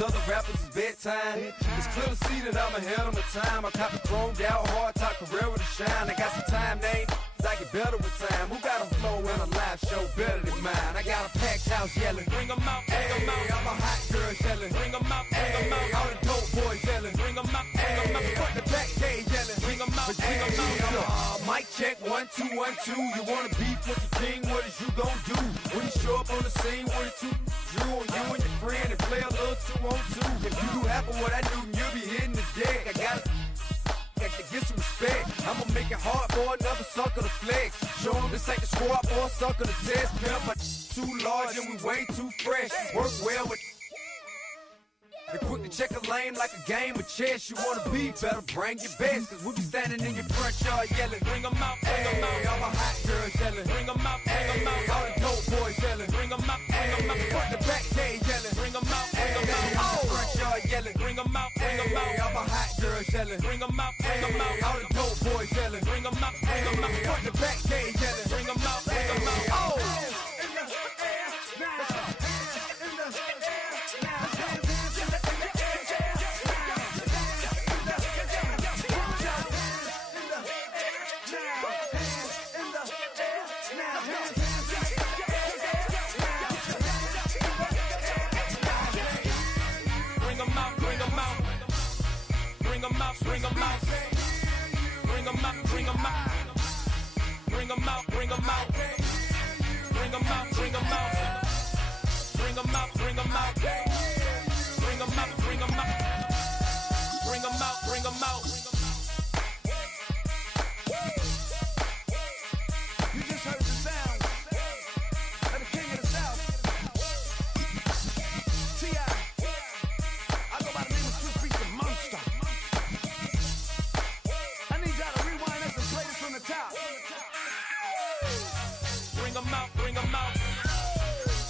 these other rappers is bedtime. It's clear to see that I'm ahead of my time. I copy chromed out, hard top career with a shine. I got some time, name. I get better with time. Who got a flow and a live show better than mine? I got a packed house yelling, bring them out, bring them out. I'm a hot girl yelling, bring them out, bring them out. All the dope boys yelling, bring them out, bring them out. Fuck the back cage yelling, bring them out, bring them out. Mic check, 1 2 1 2. You wanna beef with the king? What is you gon' do when you show up on the scene with a two? You and your friend and play a little 2 on 2. If you do half of what I do, then you'll be hitting the deck. I got to get some respect. I'ma make it hard for another sucker to flex. Show him this ain't the squad for a sucker to test. Pimp, my too large and we way too fresh. Work well with. They quick to check a lane like a game of chess. You wanna be better, bring your best. Cause we be standing in your front yard yelling, bring them out, bring them out. All my hot girls yelling, bring them out, bring them out. All the dope boys yelling, bring them out, bring them out. Fuck the back cage yelling, bring them out, bring them out. All the front yard yelling, bring them out, bring them out. All my hot girls yelling, bring them out, bring them out. All the dope boys yelling, bring them out, bring them out. Fuck the back cage yelling, bring them out, bring them out. Oh! Bring them out, bring them out, bring them out, bring them out, bring them out, bring them out, bring them out, bring them out, bring them out, bring them out, bring them out, bring them out, bring them out. You just heard the sound of the king of the South, T.I. I go by the name of Swiss Beats the Monster. Bring them out, bring them out,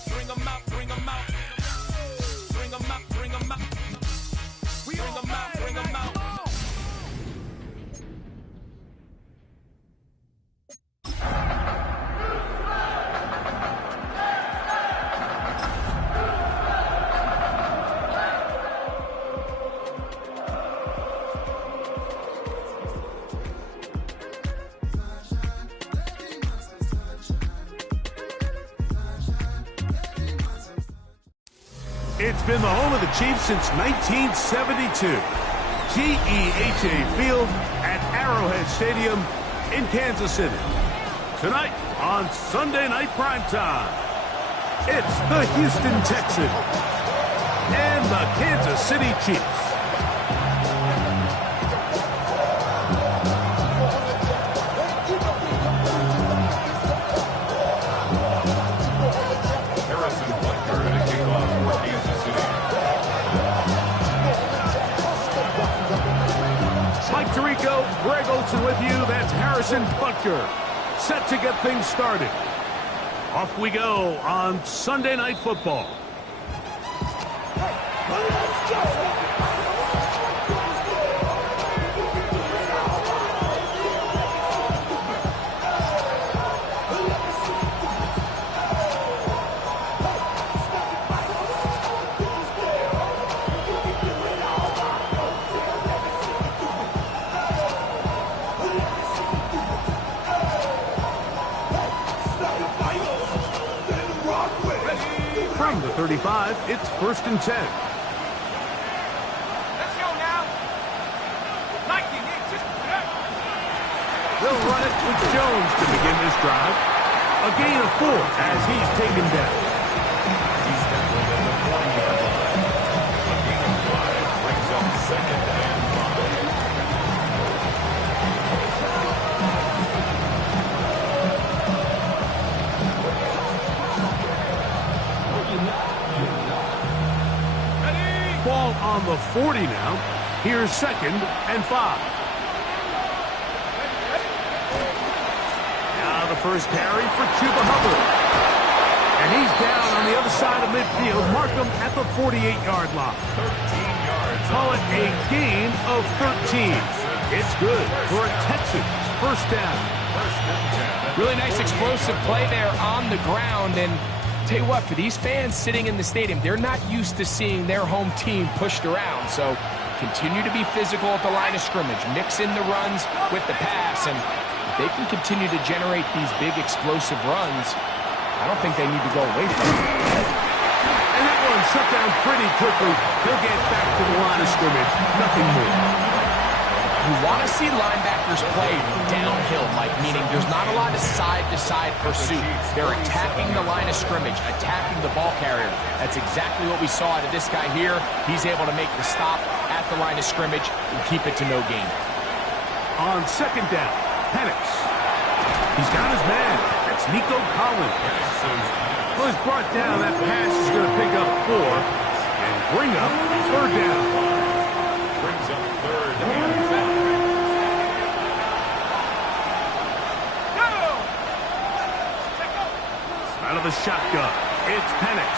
bring them out, bring them out, bring them out, bring them out, bring them out, bring them out. It's been the home of the Chiefs since 1972. GEHA Field at Arrowhead Stadium in Kansas City. Tonight on Sunday Night Primetime, it's the Houston Texans and the Kansas City Chiefs. Greg Olson with you. That's Harrison Butker, set to get things started. Off we go on Sunday Night Football. Let's go. From the 35, it's 1st and 10. Let's go now. They'll run it with Jones to begin this drive. A gain of 4 as he's taken down. He's tackled at the 40-yard line. A gain of 5 brings up 2nd and 5. Ball on the 40 now. Here's 2nd and 5. Now the first carry for Chuba Hubbard. And he's down on the other side of midfield. Mark him at the 48-yard line. 13 yards. Call it a gain of 13. It's good for a Texans first down. Really nice explosive play there on the ground, and tell you what, for these fans sitting in the stadium, they're not used to seeing their home team pushed around. So continue to be physical at the line of scrimmage. Mix in the runs with the pass. And if they can continue to generate these big explosive runs, I don't think they need to go away from it. And that one shut down pretty quickly. He'll get back to the line of scrimmage. Nothing more. You want to see linebackers play downhill, Mike, meaning there's not a lot of side-to-side pursuit. They're attacking the line of scrimmage, attacking the ball carrier. That's exactly what we saw out of this guy here. He's able to make the stop at the line of scrimmage and keep it to no gain. On second down, Penix. He's got his man. That's Nico Collins. Well, he's brought down. That pass is going to pick up 4 and bring up third down. Brings up third and 5. Out of the shotgun, it's Penix.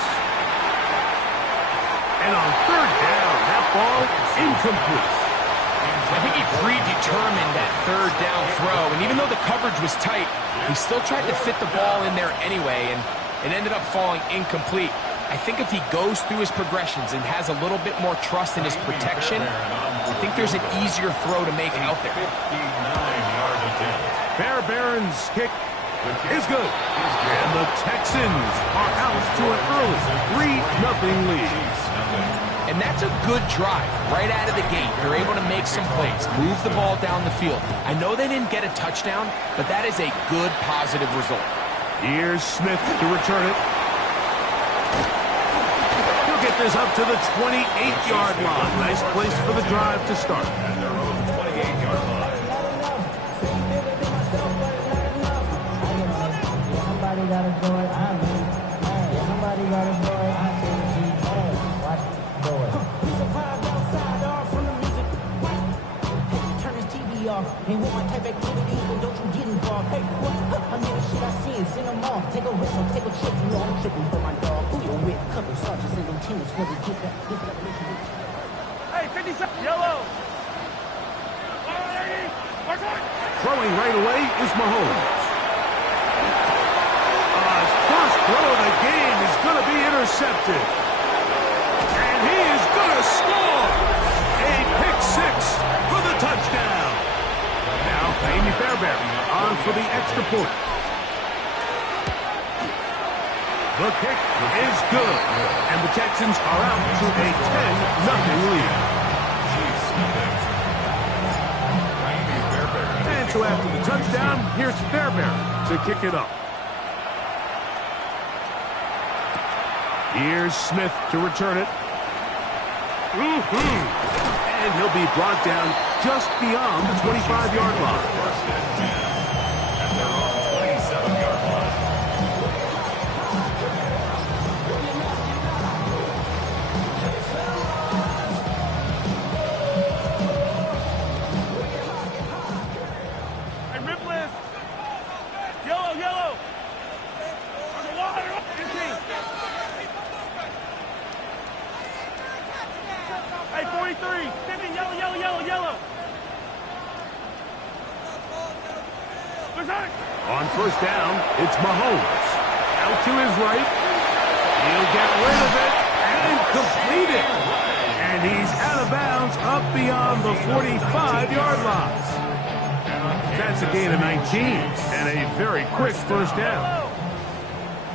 And on third down, that ball incomplete. I think he predetermined that third down throw, and even though the coverage was tight, he still tried to fit the ball in there anyway, and it ended up falling incomplete. I think if he goes through his progressions and has a little bit more trust in his protection, I think there's an easier throw to make out there. 59-yard attempt. Fairbairn's kick is good. And the Texans are out to an early 3-0 lead. And that's a good drive right out of the gate. They're able to make some plays, move the ball down the field. I know they didn't get a touchdown, but that is a good, positive result. Here's Smith to return it. He'll get this up to the 28-yard line. Nice place for the drive to start. At their own 28-yard line. Somebody got a joy, I mean, somebody got a joy, I say, hey, watch it, do it. He's a vibe outside, off from the music. Hey, turn his TV off. Ain't want my type activities, but don't you get involved. Hey, what? I mean, the shit I seen, send them off. Take a whistle, take a trip, you know I'm tripping for my dog. Who you with? Couple sergeants and them teams for the get that. This revolution. Hey, 50 seconds, yellow. Throwing right away is Mahomes. First throw of the game is going to be intercepted. And he is going to score. A pick 6 for the touchdown. Now Amy Fairbairn on for the extra point. The kick is good. And the Texans are out to a 10-0 lead. And so after the touchdown, here's Fairbairn to kick it up. Here's Smith to return it. And he'll be brought down just beyond the 25-yard line. First and 10 at their own 27-yard line. Hey, Ripley. Yellow, yellow. Hey, 43. 50, yellow, yellow, yellow, yellow. On first down, it's Mahomes. Out to his right. He'll get rid of it and complete it. And he's out of bounds up beyond the 45-yard line. That's a gain of 19 and a very quick first down.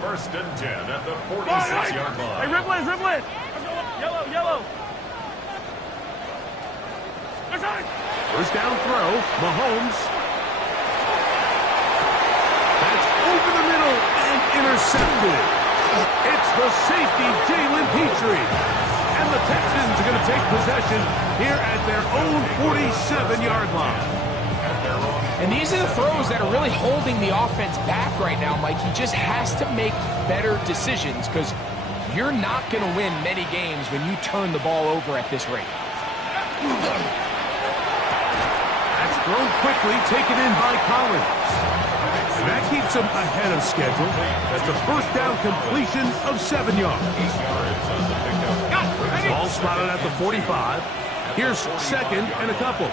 First and 10 at the 46-yard line. Hey, Ripley, Ripley. Yellow, yellow. First down throw, Mahomes. That's over the middle and intercepted. It's the safety, Jalen Petrie. And the Texans are going to take possession here at their own 47-yard line. And these are the throws that are really holding the offense back right now, Mike. He just has to make better decisions because you're not going to win many games when you turn the ball over at this rate. That's thrown quickly, taken in by Collins. And that keeps him ahead of schedule. That's a first down completion of 7 yards. Ball spotted at the 45. Here's second and a couple.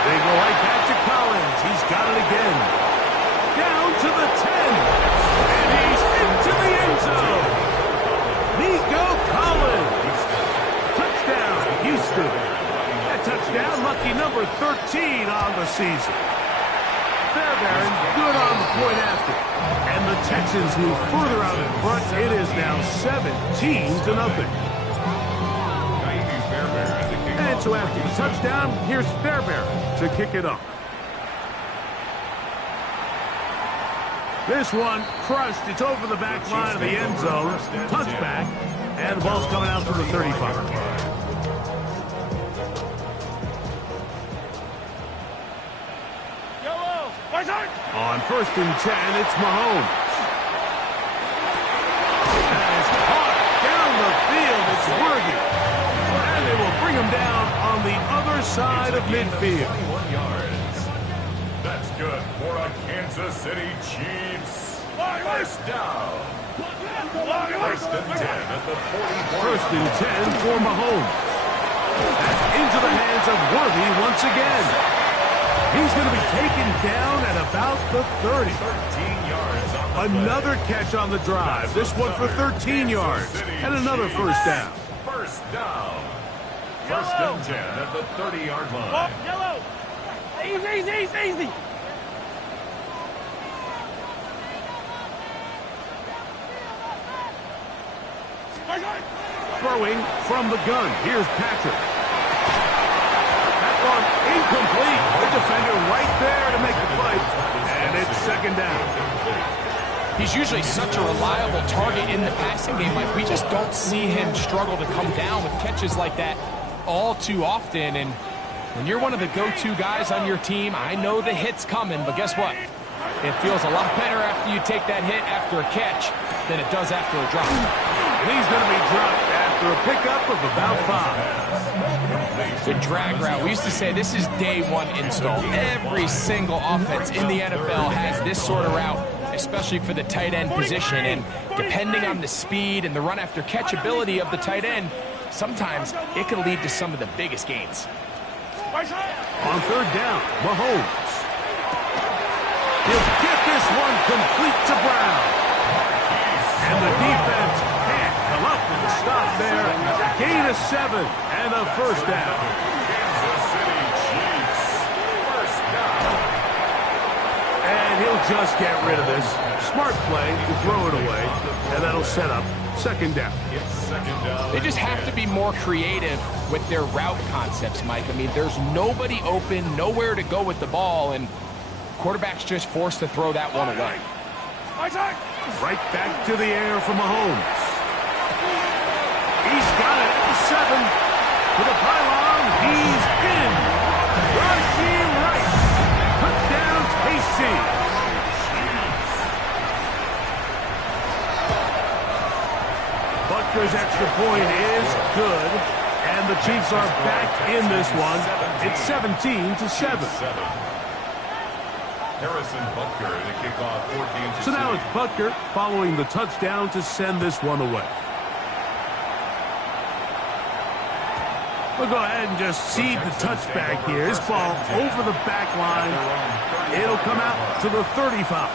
They go right back to Collins. He's got it again. Down to the Houston. That touchdown, lucky number 13 on the season. Fairbairn good on the point after. And the Texans move further out in front. It is now 17-0. And so after the touchdown, here's Fairbairn to kick it off. This one crushed. It's over the back line of the end zone. Touchback. And the ball's coming out to the 35. On 1st and 10, it's Mahomes. And it's caught down the field. It's Worthy. And they will bring him down on the other side of midfield. 21 yards. That's good for a Kansas City Chiefs. First down. 1st and 10 at the 44. 1st and 10 for Mahomes. That's into the hands of Worthy once again. He's going to be taken down at about the 30. 13 yards on the Another catch on the drive. This one for 13 yards. And another first down. First down. 1st and 10 at the 30-yard line. Yellow. Easy. Throwing from the gun. Here's Patrick. That one incomplete. The defender right there to make the play. And it's 2nd down. He's usually such a reliable target in the passing game. Like, we just don't see him struggle to come down with catches like that all too often. And when you're one of the go-to guys on your team, I know the hit's coming, but guess what? It feels a lot better after you take that hit after a catch than it does after a drop. And he's going to be dropped after a pickup of about 5. The drag route. We used to say this is day one install. Every single offense in the NFL has this sort of route, especially for the tight end position. And depending on the speed and the run after catch ability of the tight end, sometimes it can lead to some of the biggest gains. On 3rd down, Mahomes. He'll get this one complete to Brown. And the defense can't come up with a stop there. Gain of 7 and a first down. Kansas City Chiefs. First down. And he'll just get rid of this. Smart play to throw it away. And that'll set up 2nd down. It's 2nd down. They just have to be more creative with their route concepts, Mike. I mean, there's nobody open, nowhere to go with the ball, and quarterback's just forced to throw that one away. Right back to the air for Mahomes. He's got it at the 7. To the pylon. He's in. Rashid Rice. Touchdown, KC. Butker's extra point is good. And the Chiefs are back in this one. It's 17-7. Harrison Butker to kick off 14-6. So now it's Butker following the touchdown to send this one away. We'll go ahead and just seed the touchback here. His ball over the back line. It'll come out to the 35.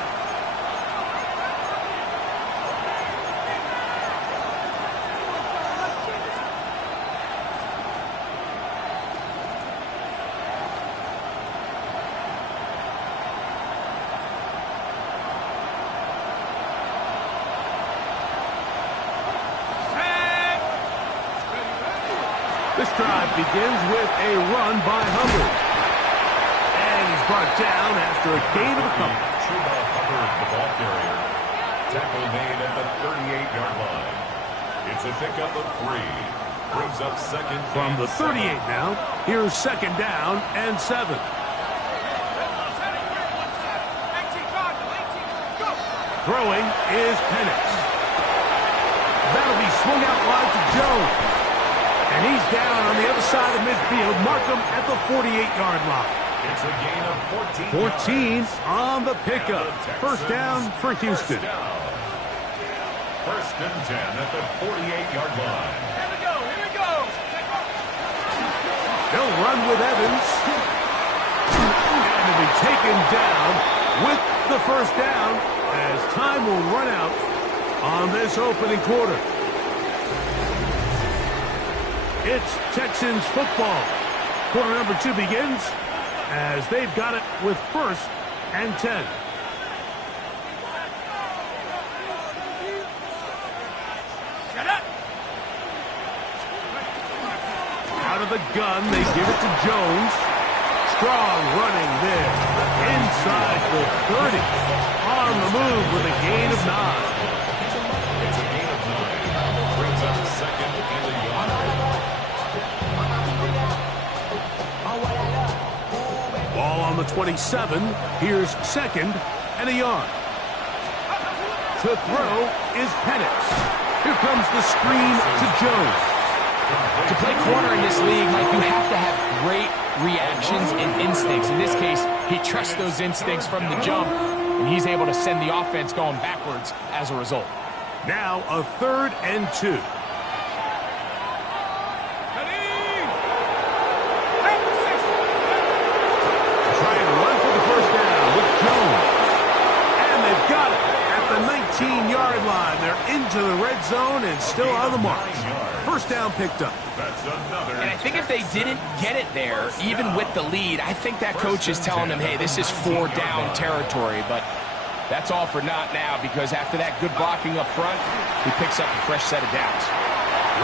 This drive begins with a run by Hubbard. And he's brought down after a gain of a couple. Chuba Hubbard, the ball carrier. Tackle made at the 38-yard line. It's a pickup of 3. Brings up 2nd From the 38 now, here's 2nd down and 7. Throwing is Penix. That'll be swung out wide to Jones. And he's down on the other side of midfield. Mark him at the 48-yard line. It's a gain of 14 on the pickup. First down for Houston. 1st and 10 at the 48-yard line. Here we go. They'll run with Evans. And he'll be taken down with the first down as time will run out on this opening quarter. It's Texans football. Quarter number 2 begins as they've got it with 1st and 10. Out of the gun, they give it to Jones. Strong running there. Inside the 30. On the move with a gain of 9. It's a gain of 9. Brings up 2nd and a yard. Ball on the 27. Here's 2nd and a yard. To throw is Penix. Here comes the screen to Jones. To play corner in this league, Mike, you have to have great reactions and instincts. In this case, he trusts those instincts from the jump, and he's able to send the offense going backwards as a result. Now a 3rd and 2. Trying to run for the 1st down with Jones. And they've got it at the 19-yard line. They're into the red zone and still on the march. 1st down picked up. That's another. And I think if they didn't get it there, even with the lead, I think that coach is telling them, hey, this is 4 down territory. But that's all for naught now, because after that good blocking up front, he picks up a fresh set of downs.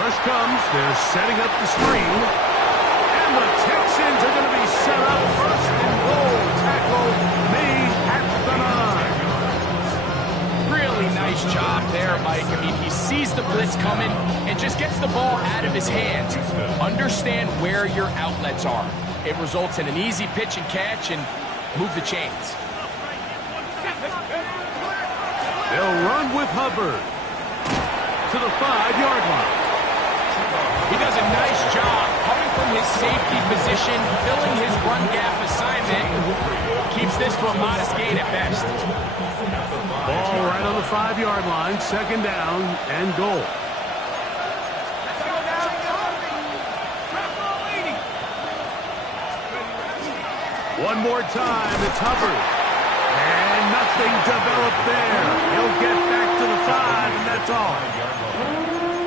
Rush comes. They're setting up the screen. And the Texans are going to be set up 1st and goal. Tackle made at the 9. Really nice job there, Mike. I mean, he sees the blitz coming and just gets the ball out of his hands. Understand where your outlets are. It results in an easy pitch and catch and move the chains. They'll run with Hubbard to the 5-yard line. He does a nice job coming from his safety position, filling his run gap assignment. Keeps this to a modest gain at best. Ball right on the 5-yard line, 2nd down and goal. One more time, it's Hubbard. And nothing developed there. He'll get back to the 5, and that's all.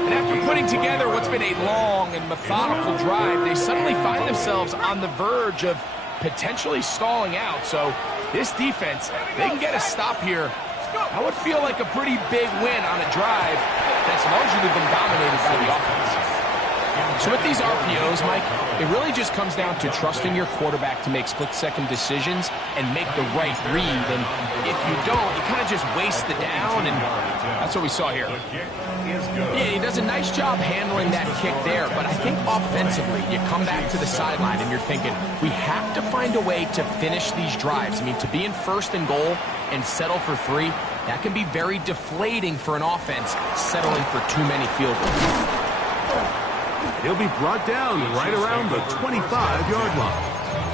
And after putting together what's been a long and methodical drive, they suddenly find themselves on the verge of potentially stalling out. So this defense, they can get a stop here. I would feel like a pretty big win on a drive that's largely been dominated by the offense. So with these RPOs, Mike, it really just comes down to trusting your quarterback to make split-second decisions and make the right read. And if you don't, you kind of just waste the down, and that's what we saw here. Yeah, he does a nice job handling that kick there, but I think offensively, you come back to the sideline and you're thinking, we have to find a way to finish these drives. I mean, to be in 1st and goal and settle for 3, that can be very deflating for an offense settling for too many field goals. He'll be brought down right around the 25-yard line.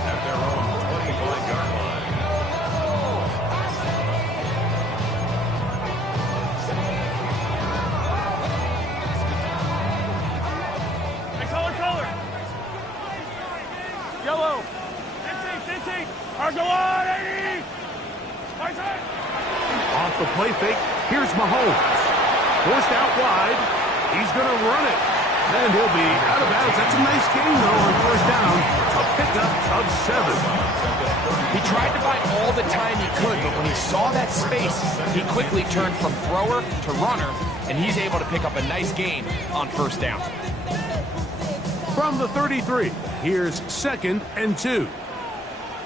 At their own 25-yard line. Hey, color. Yellow. 15. Argo on, 80. Off the play fake, here's Mahomes. Forced out wide. He's going to run it. And he'll be out of bounds. That's a nice gain, though, on 1st down. A pickup of 7. He tried to buy all the time he could, but when he saw that space, he quickly turned from thrower to runner, and he's able to pick up a nice gain on 1st down. From the 33, here's 2nd and 2.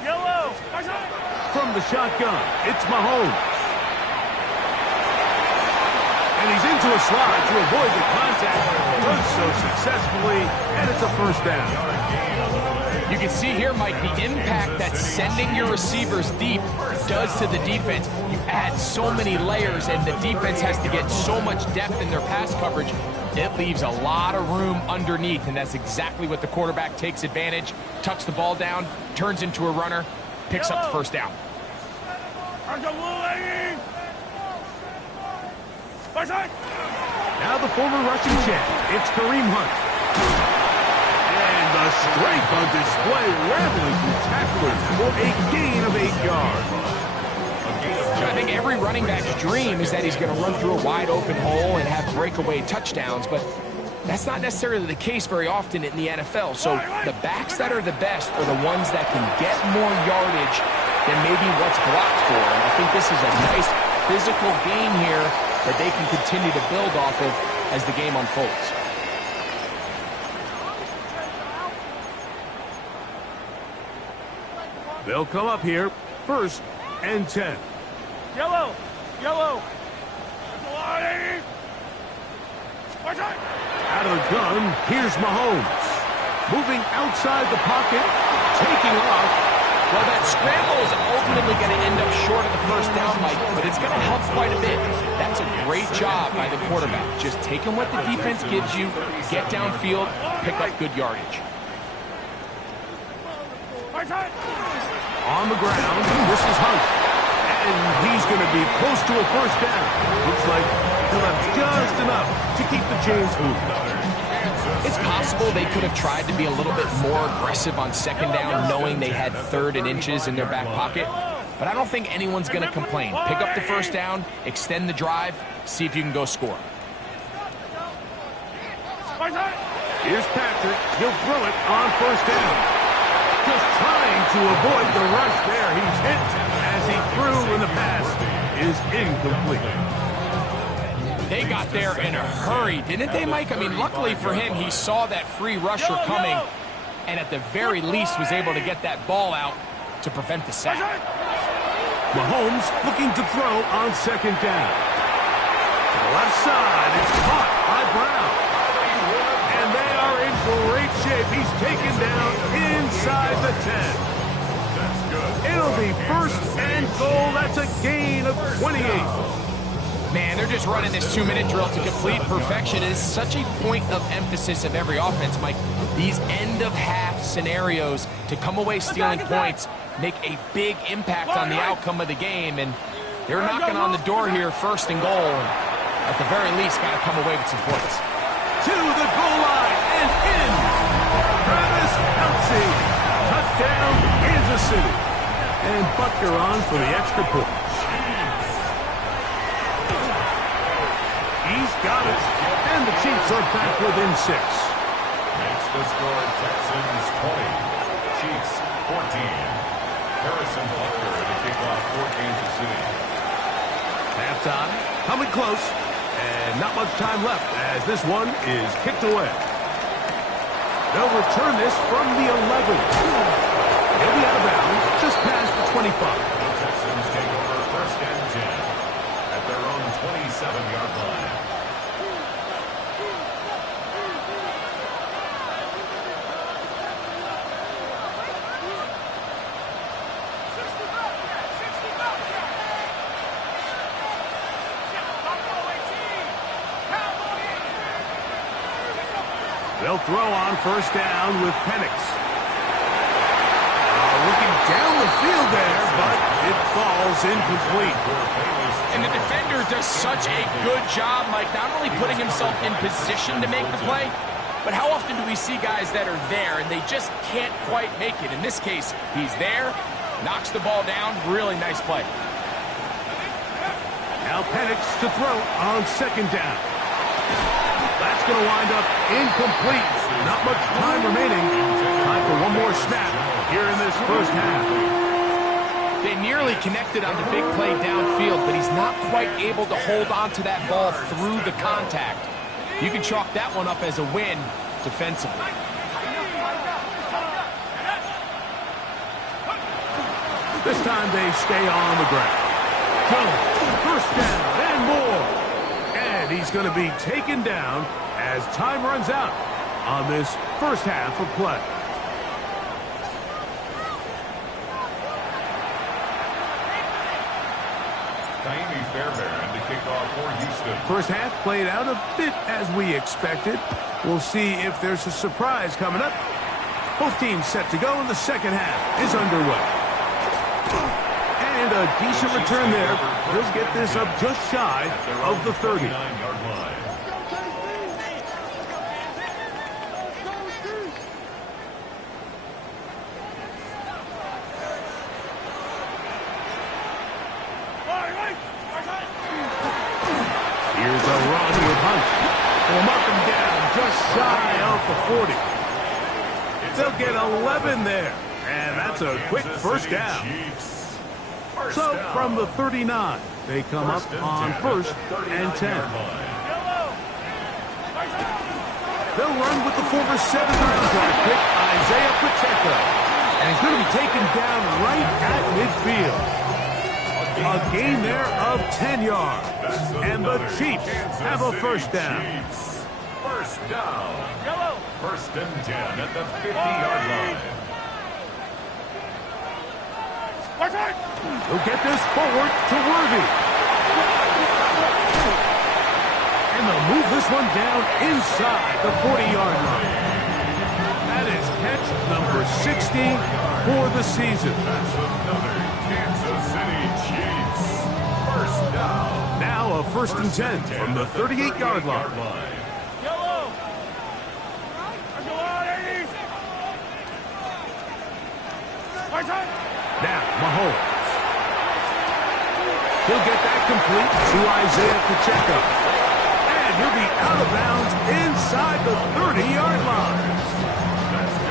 Yellow. From the shotgun, it's Mahomes. And he's into a slide to avoid the contact. Does so successfully, and it's a 1st down. You can see here, Mike, the impact that sending your receivers deep does to the defense. You add so many layers, and the defense has to get so much depth in their pass coverage. It leaves a lot of room underneath, and that's exactly what the quarterback takes advantage. Tucks the ball down, turns into a runner, picks up the 1st down. Now the former Russian champ, it's Kareem Hunt. And the strength on display, rambling through tacklers for a gain of 8 yards. So I think every running back's dream is that he's going to run through a wide open hole and have breakaway touchdowns, but That's not necessarily the case very often in the NFL. So the backs that are the best are the ones that can get more yardage than maybe what's blocked for. And I think this is a nice physical game here that they can continue to build off of as the game unfolds. They'll come up here, 1st and 10. Yellow. Yellow. Out of the gun, here's Mahomes. Moving outside the pocket, taking off. Well, that scramble is ultimately going to end up short of the first down, Mike, but it's going to help quite a bit. That's a great job by the quarterback. Just taking what the defense gives you, get downfield, pick up good yardage. On the ground, this is Hunt. And he's going to be close to a first down. Looks like he'll have just enough to keep the chains moving. It's possible they could have tried to be a little bit more aggressive on 2nd down, knowing they had 3rd and inches in their back pocket. But I don't think anyone's going to complain. Pick up the first down, extend the drive, see if you can go score. Here's Patrick. He'll throw it on 1st down. Just trying to avoid the rush there. He's hit as he threw, and the pass is incomplete. They got there in a hurry, didn't they, Mike? I mean, luckily for him, he saw that free rusher coming, and at the very least was able to get that ball out to prevent the sack. Mahomes looking to throw on 2nd down. To the left side, it's caught by Brown. And they are in great shape. He's taken down inside the 10. That's good. It'll be 1st and goal. That's a gain of 28. Man, they're just running this 2-minute drill to complete perfection. It is such a point of emphasis of every offense, Mike. These end-of-half scenarios to come away stealing points make a big impact on the outcome of the game, and they're knocking on the door here, 1st and goal. At the very least, got to come away with some points. To the goal line and in. Travis Kelce. Touchdown, Kansas City. And Butker on for the extra point. He's got it. And the Chiefs are back within 6. Makes the score Texans 20, Chiefs 14. Harrison Butker to kick off for Kansas City. Halftime, coming close, and not much time left as this one is kicked away. They'll return this from the 11. He'll be out of bounds just past the 25. The Texans take over 1st and 10 at their own 27-yard line. They'll throw on 1st down with Penix. Looking down the field there, but it falls incomplete. And the defender does such a good job, Mike, not only putting himself in position to make the play, but how often do we see guys that are there and they just can't quite make it? In this case, he's there, knocks the ball down, really nice play. Now Penix to throw on 2nd down. That's going to wind up incomplete. Not much time remaining. Time for one more snap here in this 1st half. They nearly connected on the big play downfield, but he's not quite able to hold on to that ball through the contact. You can chalk that one up as a win defensively. This time they stay on the ground. Jones, 1st down and more. And he's going to be taken down as time runs out on this 1st half of play. Fairbairn to kick off for Houston. 1st half played out a bit as we expected. We'll see if there's a surprise coming up. Both teams set to go, and the 2nd half is underway. And a decent return there. He'll get this up just shy of the 30. Here's a run with Hunt. Will mark him down just shy of the 40. They'll get 11 there, and that's a quick first down. So from the 39, they come up on 1st and 10. They'll run with the former 7th-round draft pick, Isaiah Pacheco. And he's going to be taken down right at midfield. A gain there of 10 yards. And the Chiefs have a first down. First down. 1st and 10 at the 50-yard line. He'll get this forward to Worthy. And they'll move this one down inside the 40-yard line. That is catch number 60 for the season. That's another Kansas City Chiefs. First down. Now a 1st and 10 from the 38-yard line. Now Mahomes. He'll get that complete to Isaiah Pacheco. And he'll be out of bounds inside the 30-yard line.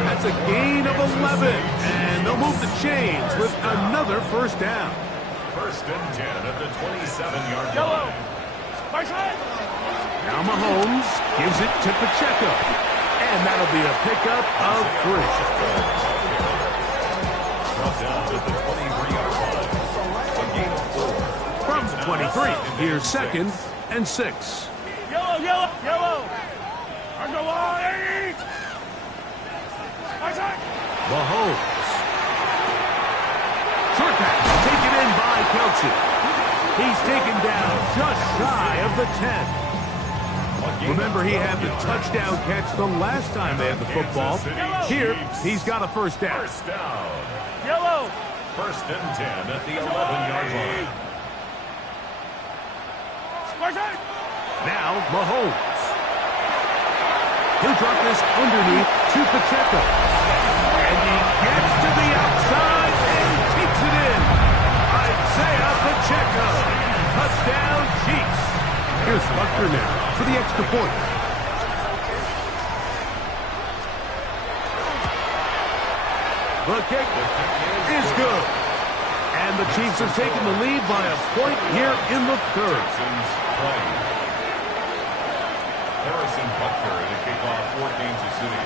That's a gain of 11. And they'll move the chains with another first down. 1st and 10 at the 27-yard line. Now Mahomes gives it to Pacheco. And that'll be a pickup of 3. Down at the 23-yard line. A gain of 4. From the 23, here's 2nd and 6. Yellow. Mahomes. Short pass taken in by Kelsey. He's taken down just shy of the 10. Remember, he had the touchdown catch the last time they had the football. Here, he's got a first down. First down. Yellow. 1st and 10 at the 11-yard line. Now Mahomes. He'll drop this underneath to Pacheco. And he gets to the outside and takes it in. Isaiah Pacheco. Touchdown Chiefs. Here's Buckner now for the extra point. The kick is good. And the Chiefs have taken the lead by a point here in the 3rd. Harrison Butker to kick off for Kansas City.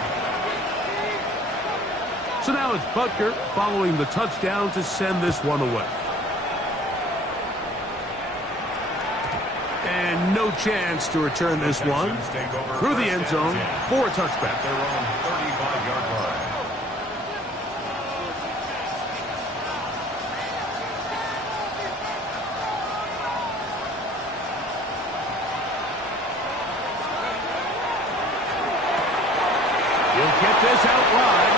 So now it's Butker following the touchdown to send this one away. And no chance to return this one through the end zone for a touchback. Their own 35-yard line. He'll get this out wide.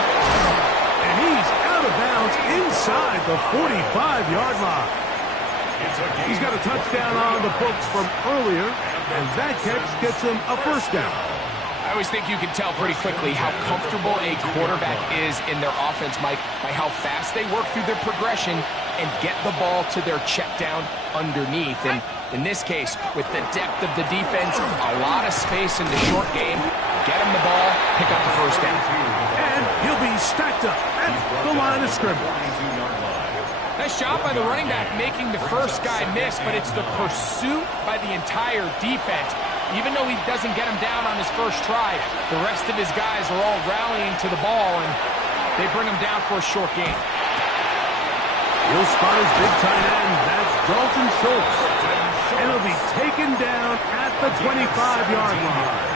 And he's out of bounds inside the 45-yard line. He's got a touchdown on the books from earlier, and that catch gets him a first down. I always think you can tell pretty quickly how comfortable a quarterback is in their offense, Mike, by how fast they work through their progression and get the ball to their check down underneath. And in this case, with the depth of the defense, a lot of space in the short game, get him the ball, pick up the first down. And he'll be stacked up at the line of scrimmage. Nice job by the running back making the first guy miss, but it's the pursuit by the entire defense. Even though he doesn't get him down on his first try, the rest of his guys are all rallying to the ball, and they bring him down for a short gain. He'll spot his big tight end. That's Dalton Schultz. And he'll be taken down at the 25-yard line.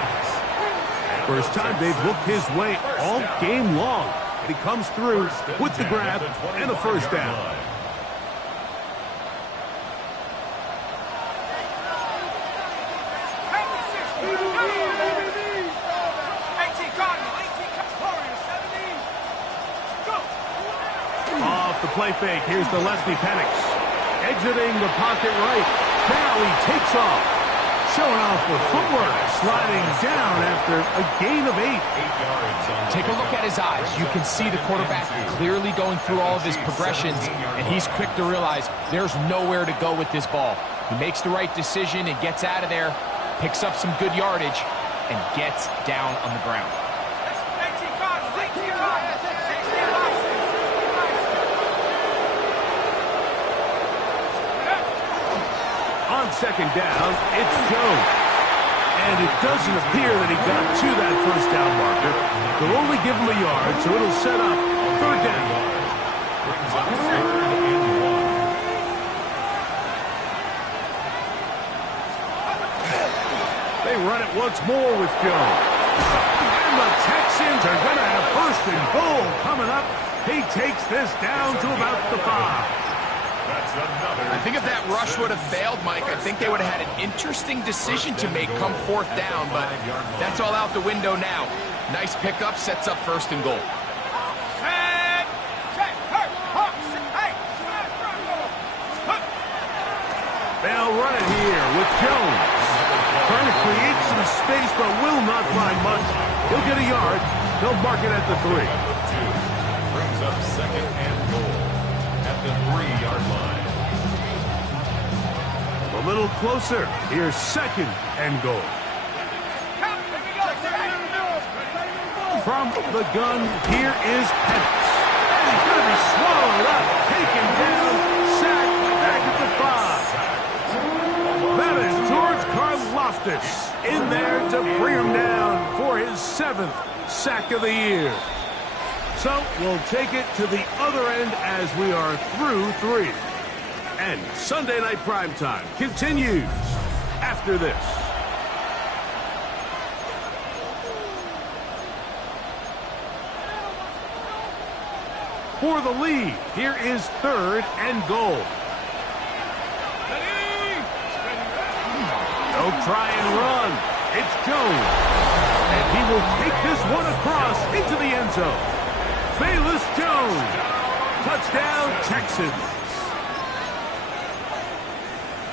First time they've looked his way all game long. He comes through with the grab and a first down. Off the play fake, here's the lefty Penix. Exiting the pocket right. Now he takes off. Showing off with footwork. Sliding down after a gain of 8. Take a look at his eyes. You can see the quarterback clearly going through all of his progressions, and he's quick to realize there's nowhere to go with this ball. He makes the right decision and gets out of there, picks up some good yardage, and gets down on the ground. On second down, it's Jones. And it doesn't appear that he got to that first down marker. They'll only give him a yard, so it'll set up third down. Brings up third and 1. They run it once more with Jones. And the Texans are going to have first and goal coming up. He takes this down to about the 5. I think if that rush would have failed, Mike, I think they would have had an interesting decision to make come fourth down, but that's all out the window now. Nice pickup, sets up first and goal. They'll run it here with Jones. Trying to create some space, but will not find much. He'll get a yard. They'll mark it at the 3. Brings up second and goal at the 3-yard line. A little closer. Here's second and goal. From the gun, here is Penix. And he's going to be swallowed up, taken down, sacked back at the 5. That is George Karlaftis in there to bring him down for his 7th sack of the year. So we'll take it to the other end as we are through 3. And Sunday Night Primetime continues after this. For the lead, here is third and goal. They'll try and run. It's Jones. And he will take this one across into the end zone. Velus Jones. Touchdown, Texans.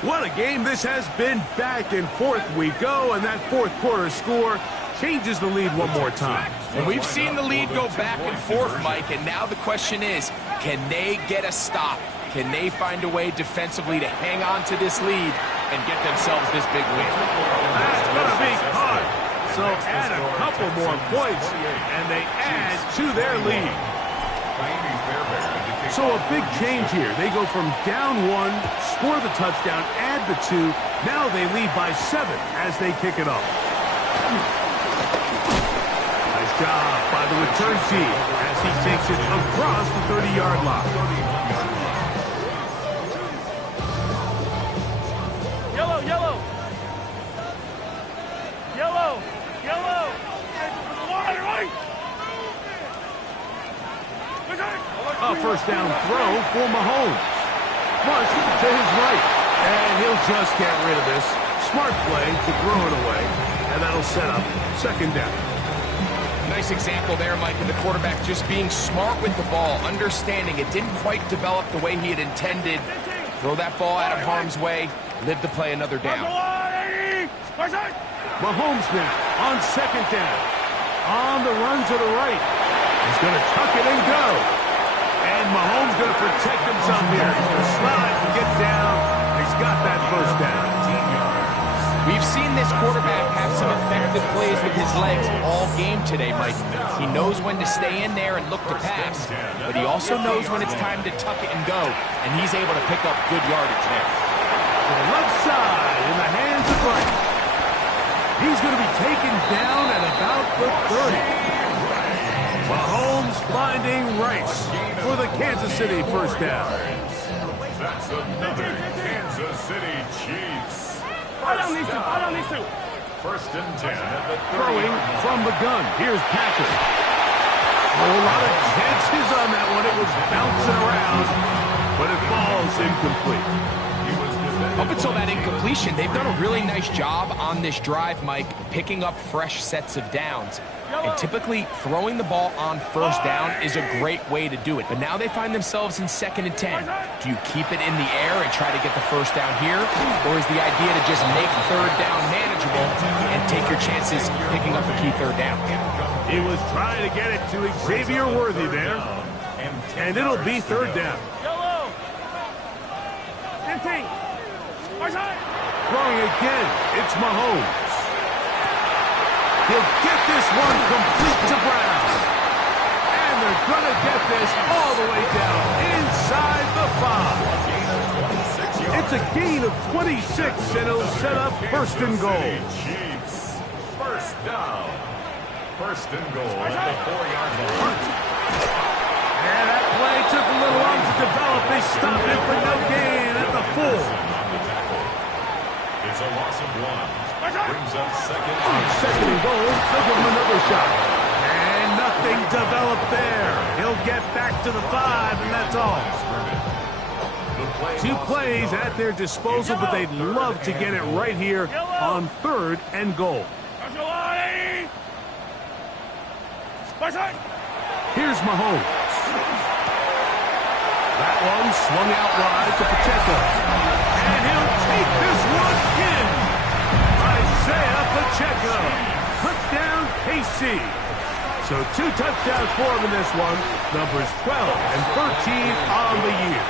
What a game this has been. Back and forth we go, and that fourth quarter score changes the lead one more time. And we've seen the lead go back and forth, Mike, and now the question is, can they get a stop? Can they find a way defensively to hang on to this lead and get themselves this big win? That's going to be caught. So add a couple more points, and they add to their lead. So a big change here. They go from down 1, score the touchdown, add the 2. Now they lead by 7 as they kick it off. Nice job by the return team as he takes it across the 30-yard line. Yellow, yellow. Yellow, yellow. A first down throw for Mahomes. Flush to his right. And he'll just get rid of this. Smart play to throw it away. And that'll set up second down. Nice example there, Mike, of the quarterback just being smart with the ball, understanding it didn't quite develop the way he had intended. Throw that ball out of harm's way, live to play another down. Mahomes now on second down. On the run to the right. He's going to tuck it and go. And Mahomes going to protect himself here. He's going to slide and get down. He's got that first down. We've seen this quarterback have some effective plays with his legs all game today, Mike. He knows when to stay in there and look to pass, but he also knows when it's time to tuck it and go, and he's able to pick up good yardage there. To the left side in the hands of Rice. He's going to be taken down at about the 30. Mahomes finding Rice for the Kansas City first down. That's another Kansas City Chiefs. First and 10 at the 30. Throwing from the gun. Here's Patrick. A lot of chances on that one. It was bouncing around, but it falls incomplete. Up until that incompletion, they've done a really nice job on this drive, Mike, picking up fresh sets of downs. And typically, throwing the ball on first down is a great way to do it. But now they find themselves in 2nd and 10. Do you keep it in the air and try to get the first down here? Or is the idea to just make third down manageable and take your chances picking up the key third down? He was trying to get it to Xavier Worthy there. And it'll be third down. Yellow. 15. Throwing again, it's Mahomes. He'll get this one complete to Brown. And they're going to get this all the way down inside the 5. It's a gain of 26, and it'll set up first and goal. Chiefs, first down. First and goal at the 4-yard line. And that play took a little long to develop. They stopped it for no gain at the 4. It's a loss of 1. Brings up second. Second and goal. They'll give him another shot. And nothing developed there. He'll get back to the 5, and that's all. 2 plays at their disposal, but they'd love to get it right here on 3rd and goal. Here's Mahomes. That one swung out wide to Pacheco. And he'll take this one in. Isaiah Pacheco. Touchdown, KC. So 2 touchdowns for him in this one. Numbers 12 and 13 on the year.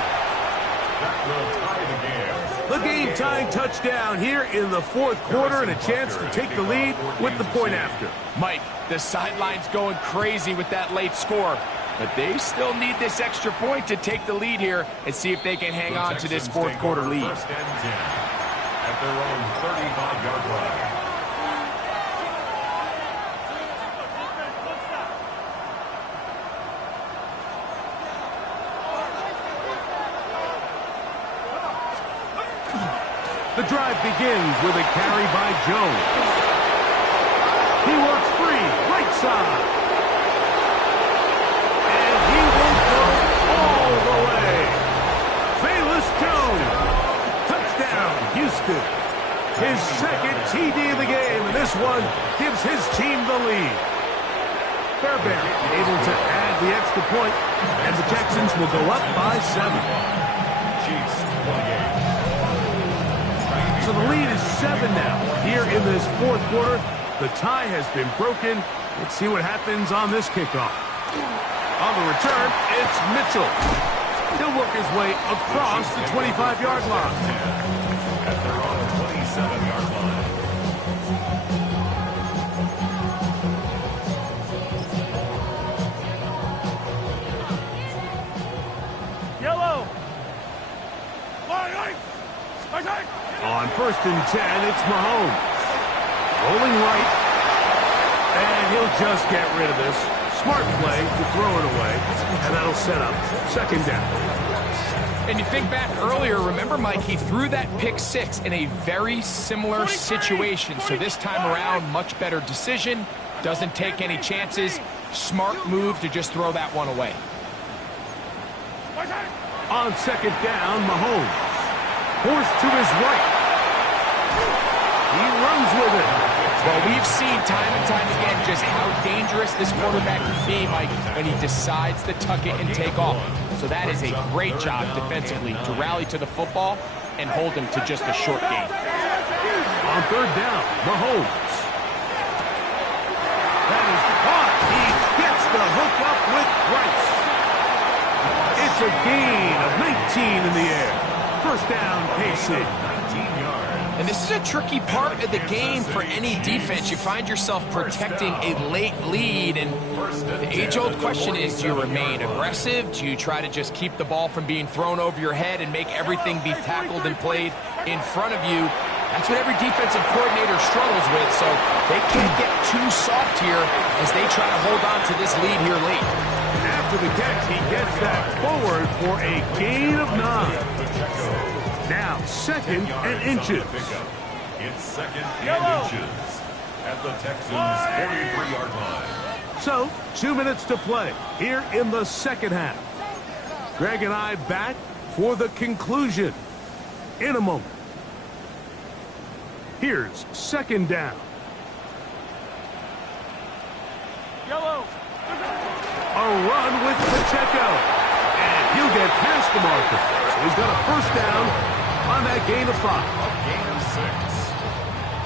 That will tie the game. The game-tying touchdown here in the 4th quarter and a chance to take the lead with the point after. Mike, the sideline's going crazy with that late score, but they still need this extra point to take the lead here and see if they can hang on to this 4th quarter lead. First and 10 at their own 35-yard line. The drive begins with a carry by Jones. He works free, right side. And he will go all the way. Bayless Jones. Touchdown, Houston. His second TD of the game, and this one gives his team the lead. Fairbairn able to add the extra point, and the Texans will go up by 7. Chiefs 28. So the lead is 7 now. Here in this 4th quarter, the tie has been broken. Let's see what happens on this kickoff. On the return, it's Mitchell. He'll work his way across the 25-yard line. At their own 27-yard line. Yellow. On 1st and 10, it's Mahomes. Rolling right. And he'll just get rid of this. Smart play to throw it away. And that'll set up 2nd down. And you think back earlier, remember, Mike, he threw that pick 6 in a very similar situation. So this time around, much better decision. Doesn't take any chances. Smart move to just throw that one away. On 2nd down, Mahomes. Forced to his right. He runs with it. Well, we've seen time and time again just how dangerous this quarterback can be, Mike, when he decides to tuck it and take off. So that is a great job defensively to rally to the football and hold him to just a short gain. On 3rd down, Mahomes. That is caught. He gets the hook up with Rice. It's a gain of 19 in the air. First down, KC. 19 yards. And this is a tricky part of the game for any defense. You find yourself protecting a late lead, and the age-old question is, do you remain aggressive? Do you try to just keep the ball from being thrown over your head and make everything be tackled and played in front of you? That's what every defensive coordinator struggles with, so they can't get too soft here as they try to hold on to this lead here late. After the catch, he gets that forward for a gain of 9. Now 2nd and inches. It's 2nd and inches at the Texans' 43-yard line. So 2 minutes to play here in the 2nd half. Greg and I back for the conclusion in a moment. Here's 2nd down. Yellow. A run with Pacheco. And he'll get past the marker. So he's got a first down on that gain of 5. Gain of 6.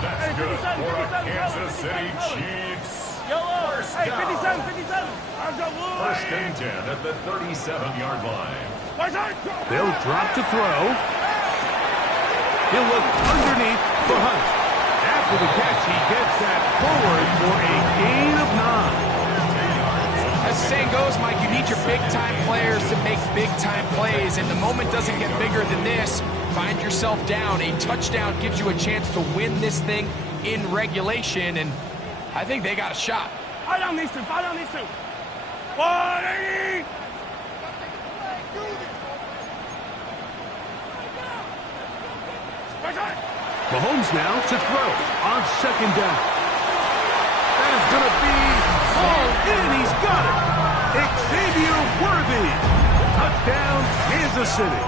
That's good for a Kansas City Chiefs. Yellow. First Hey, down. 57, 57. First and 10 at the 37-yard line. They'll drop to throw. He'll look underneath for Hunt. after the catch, he gets that forward for a gain of 9. As the saying goes, Mike, you need your big-time players to make big-time plays, and the moment doesn't get bigger than this. Find yourself down. A touchdown gives you a chance to win this thing in regulation, and I think they got a shot. Fight on these two. Fight on these two. 180. Mahomes now to throw on second down. That is going to be hauled in. He's got it. Xavier Worthy. Touchdown, Kansas City.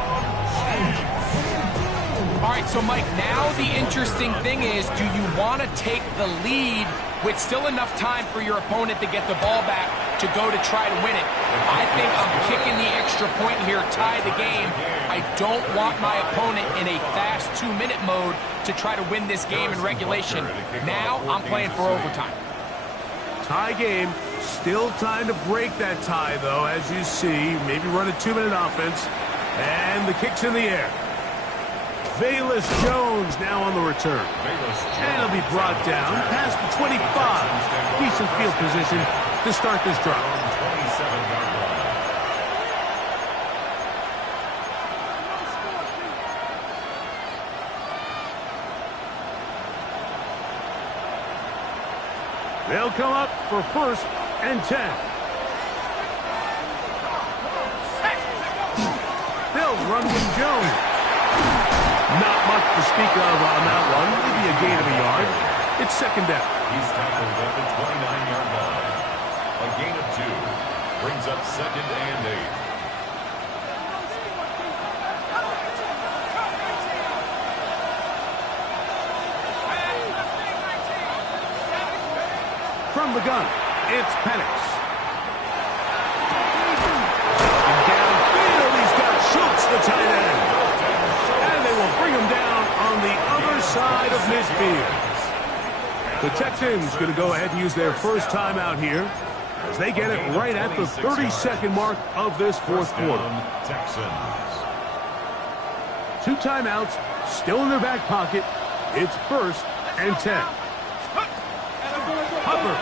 All right, so Mike, now the interesting thing is, do you want to take the lead with still enough time for your opponent to get the ball back to go to try to win it? I think I'm kicking the extra point here, tie the game. I don't want my opponent in a fast 2-minute mode to try to win this game in regulation. Now I'm playing for overtime. Tie game. Still time to break that tie, though, as you see. Maybe run a 2-minute offense. And the kick's in the air. Velus Jones now on the return. And he'll be brought down past the 25. Decent field position to start this drive. They'll come up for 1st and 10. They'll run with Jones. Not much to speak of on that one. Maybe a gain of a yard. It's second down. He's tackled at the 29-yard line. A gain of 2 brings up 2nd and 8. From the gun, it's Penix. And downfield, he's got Schultz, the tight end. And they will bring him down on the other side of midfield. The Texans going to go ahead and use their first timeout here as they get it right at the 30-second mark of this fourth quarter. Texans. 2 timeouts still in their back pocket. It's 1st and 10. Hubbard.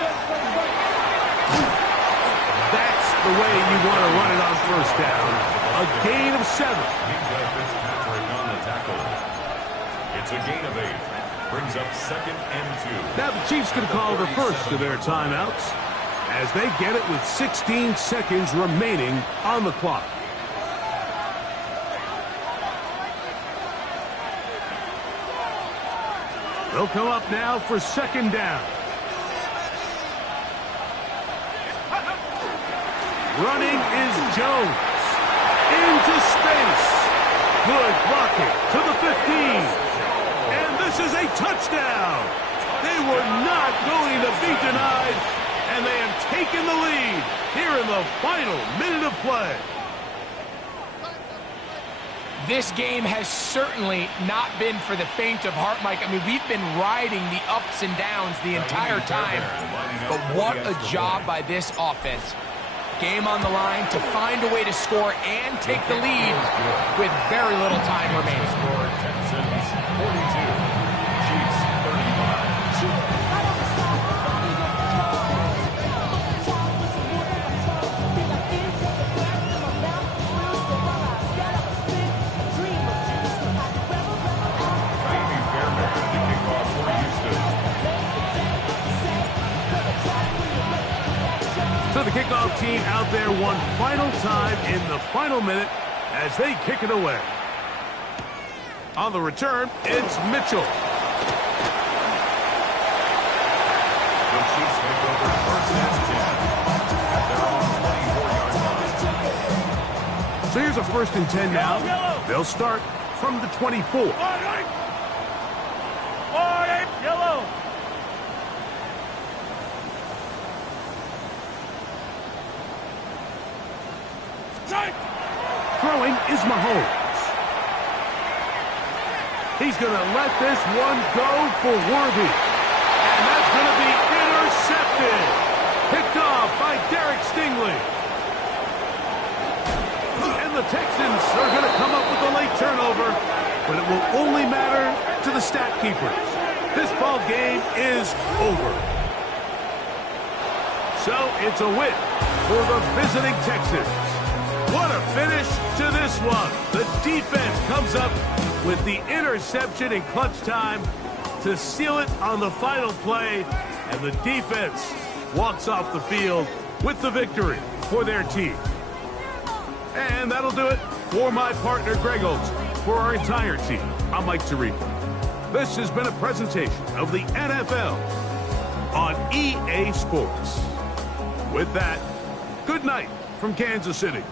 That's the way you want to run it on 1st down. A gain of 7. On the tackle. It's a gain of 8. Brings up 2nd and 2. Now the Chiefs going to call the first of their timeouts as they get it with 16 seconds remaining on the clock. They'll come up now for 2nd down. Running is Jones. Into space. Good blocking to the 15. And this is a touchdown. They were not going to be denied. And they have taken the lead here in the final minute of play. This game has certainly not been for the faint of heart, Mike. I mean, we've been riding the ups and downs the entire time. But what a job by this offense. Game on the line to find a way to score and take the lead with very little time remaining. Texans 42, Chiefs 35. So the kickoff team out there one final time in the final minute as they kick it away. On the return, it's Mitchell. The Chiefs take over 1st and 10 at their own 24-yard line. So here's a 1st and 10 now. They'll start from the 24. Yellow. Throwing is Mahomes. He's going to let this one go for Worthy. And that's going to be intercepted. Picked off by Derek Stingley. And the Texans are going to come up with a late turnover, but it will only matter to the stat keepers. This ball game is over. So it's a win for the visiting Texans. What a finish to this one. The defense comes up with the interception in clutch time to seal it on the final play, and the defense walks off the field with the victory for their team. And that'll do it for my partner, Greg Olson. For our entire team, I'm Mike Tirico. This has been a presentation of the NFL on EA Sports. With that, good night from Kansas City.